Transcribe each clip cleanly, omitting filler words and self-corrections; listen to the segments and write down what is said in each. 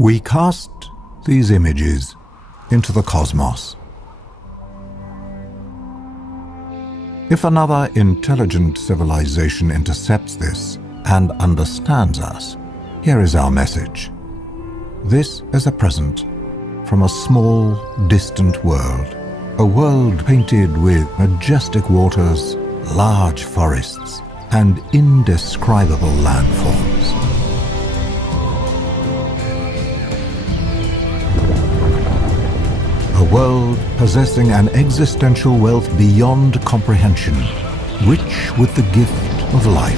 We cast these images into the cosmos. If another intelligent civilization intercepts this and understands us, here is our message. This is a present from a small, distant world. A world painted with majestic waters, large forests, and indescribable landforms. A world possessing an existential wealth beyond comprehension, rich with the gift of life.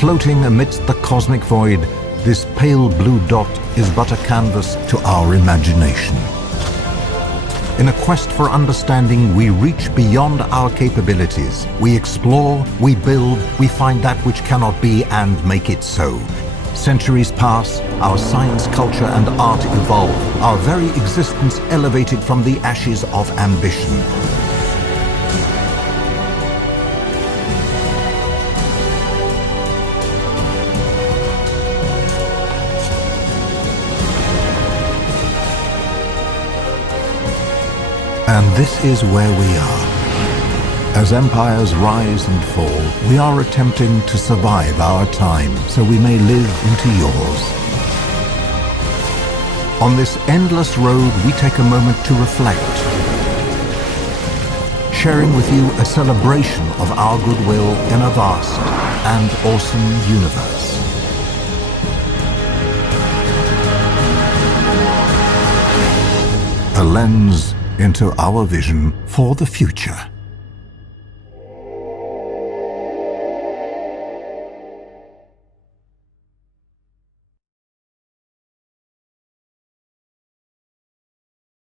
Floating amidst the cosmic void, this pale blue dot is but a canvas to our imagination. In a quest for understanding, we reach beyond our capabilities. We explore, we build, we find that which cannot be and make it so. Centuries pass, our science, culture, and art evolve, our very existence elevated from the ashes of ambition. And this is where we are. As empires rise and fall, we are attempting to survive our time so we may live into yours. On this endless road, we take a moment to reflect, sharing with you a celebration of our goodwill in a vast and awesome universe. A lens into our vision for the future.